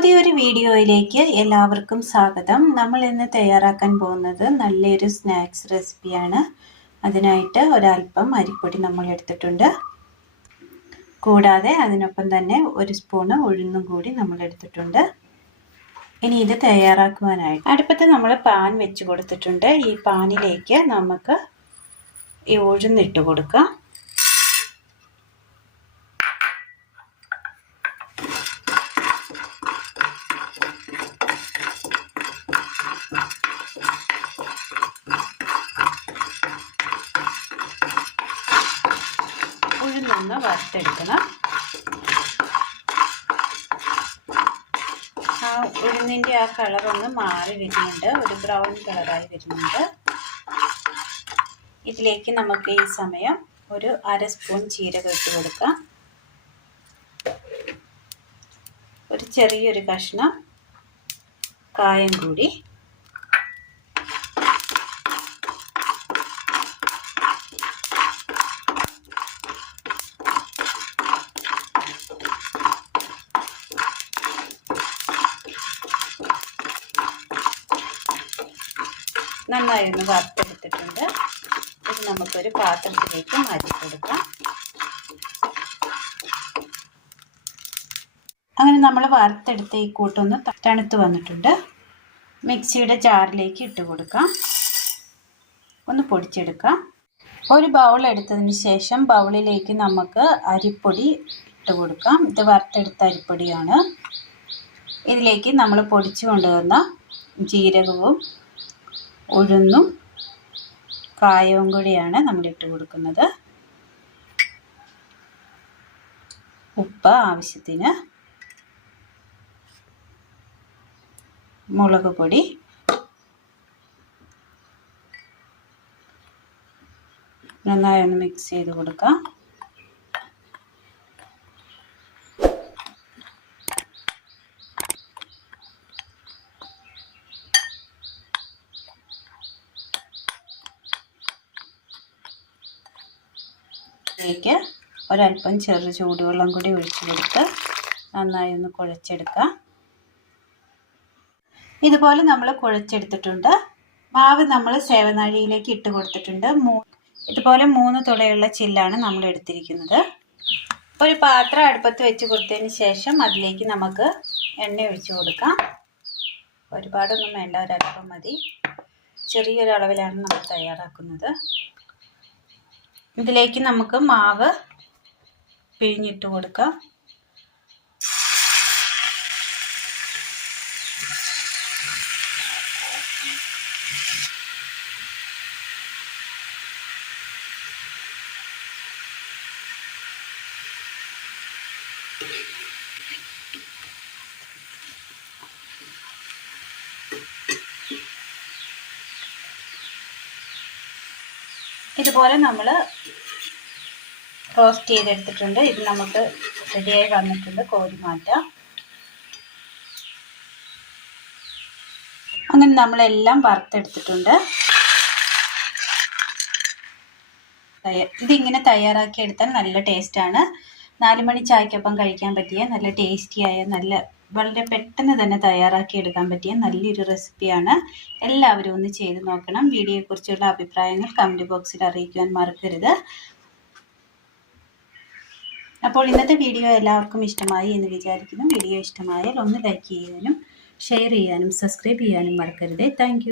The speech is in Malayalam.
പുതിയൊരു വീഡിയോയിലേക്ക് എല്ലാവർക്കും സ്വാഗതം. നമ്മൾ ഇന്ന് തയ്യാറാക്കാൻ പോകുന്നത് നല്ലൊരു സ്നാക്സ് റെസിപ്പിയാണ്. അതിനായിട്ട് ഒരല്പം അരിപ്പൊടി നമ്മൾ എടുത്തിട്ടുണ്ട്. കൂടാതെ അതിനൊപ്പം തന്നെ ഒരു സ്പൂണ് ഉഴുന്നും കൂടി നമ്മൾ എടുത്തിട്ടുണ്ട്. ഇനി ഇത് തയ്യാറാക്കുവാനായിട്ട് അടുപ്പത്ത് നമ്മൾ പാൻ വെച്ച് കൊടുത്തിട്ടുണ്ട്. ഈ പാനിലേക്ക് നമുക്ക് ഈ ഉഴുന്നിട്ട് കൊടുക്കാം. ഉഴുന്നൊന്ന് വറുത്തെടുക്കണം. ആ ഉഴുന്നിൻ്റെ ആ കളറൊന്ന് മാറി വരുന്നുണ്ട്, ഒരു ബ്രൗൺ കളറായി വരുന്നുണ്ട്. ഇതിലേക്ക് നമുക്ക് ഈ സമയം ഒരു അര സ്പൂൺ ജീരകം ഇട്ട് കൊടുക്കാം. ഒരു ചെറിയൊരു കഷ്ണം കായം കൂടി, നന്നായി ഒന്ന് വറുത്തെടുത്തിട്ടുണ്ട്. ഇത് നമുക്കൊരു പാത്രത്തിലേക്ക് മാറ്റി കൊടുക്കാം. അങ്ങനെ നമ്മൾ വറുത്തെടുത്ത ഈ കൂട്ടൊന്ന് തണുത്ത് വന്നിട്ടുണ്ട്. മിക്സിയുടെ ജാറിലേക്ക് ഇട്ട് കൊടുക്കാം. ഒന്ന് പൊടിച്ചെടുക്കാം. ഒരു ബൗൾ എടുത്തതിന് ശേഷം ബൗളിലേക്ക് നമുക്ക് അരിപ്പൊടി ഇട്ട് കൊടുക്കാം. ഇത് വറുത്തെടുത്ത അരിപ്പൊടിയാണ്. ഇതിലേക്ക് നമ്മൾ പൊടിച്ചു കൊണ്ടുവന്ന ജീരകവും ഉഴുന്നും കായവും കൂടിയാണ് നമ്മൾ ഇട്ട് കൊടുക്കുന്നത്. ഉപ്പ് ആവശ്യത്തിന്, മുളക് പൊടി, നന്നായി ഒന്ന് മിക്സ് ചെയ്ത് കൊടുക്കാം. ഇതിലേക്ക് ഒരല്പം ചെറു ചൂടുവെള്ളം കൂടി ഒഴിച്ചു കൊടുത്ത് നന്നായി ഒന്ന് കുഴച്ചെടുക്കാം. ഇതുപോലെ നമ്മൾ കുഴച്ചെടുത്തിട്ടുണ്ട്. മാവ് നമ്മൾ സേവനാഴിയിലേക്ക് ഇട്ട് കൊടുത്തിട്ടുണ്ട്. ഇതുപോലെ 3 തുളയുള്ള ചില്ലാണ് നമ്മൾ എടുത്തിരിക്കുന്നത്. ഒരു പാത്രം അടുപ്പത്ത് വെച്ച് കൊടുത്തതിന് ശേഷം അതിലേക്ക് നമുക്ക് എണ്ണ ഒഴിച്ചു കൊടുക്കാം. ഒരുപാടൊന്നും വേണ്ട, ഒരല്പം മതി. ചെറിയൊരു അളവിലാണ് നമ്മൾ തയ്യാറാക്കുന്നത്. ഇതിലേക്ക് നമുക്ക് മാവ് പിഴിഞ്ഞിട്ട് കൊടുക്കാം. ഇതുപോലെ നമ്മൾ റോസ്റ്റ് ചെയ്തെടുത്തിട്ടുണ്ട്. ഇത് നമുക്ക് റെഡിയായി വന്നിട്ടുണ്ട്. കോരി മാറ്റാം. അങ്ങനെ നമ്മളെല്ലാം വറുത്തെടുത്തിട്ടുണ്ട്. ഇതിങ്ങനെ തയ്യാറാക്കി എടുത്താൽ നല്ല ടേസ്റ്റാണ്. 4 മണി ചായക്കൊപ്പം കഴിക്കാൻ പറ്റിയ നല്ല ടേസ്റ്റിയായ വളരെ പെട്ടെന്ന് തന്നെ തയ്യാറാക്കി എടുക്കാൻ പറ്റിയ നല്ലൊരു റെസിപ്പിയാണ്. എല്ലാവരും ഒന്ന് ചെയ്ത് നോക്കണം. വീഡിയോയെക്കുറിച്ചുള്ള അഭിപ്രായങ്ങൾ കമൻറ്റ് ബോക്സിൽ അറിയിക്കുവാൻ മറക്കരുത്. അപ്പോൾ ഇന്നത്തെ വീഡിയോ എല്ലാവർക്കും ഇഷ്ടമായി എന്ന് വിചാരിക്കുന്നു. വീഡിയോ ഇഷ്ടമായാൽ ഒന്ന് ലൈക്ക് ചെയ്യാനും ഷെയർ ചെയ്യാനും സബ്സ്ക്രൈബ് ചെയ്യാനും മറക്കരുത്. താങ്ക്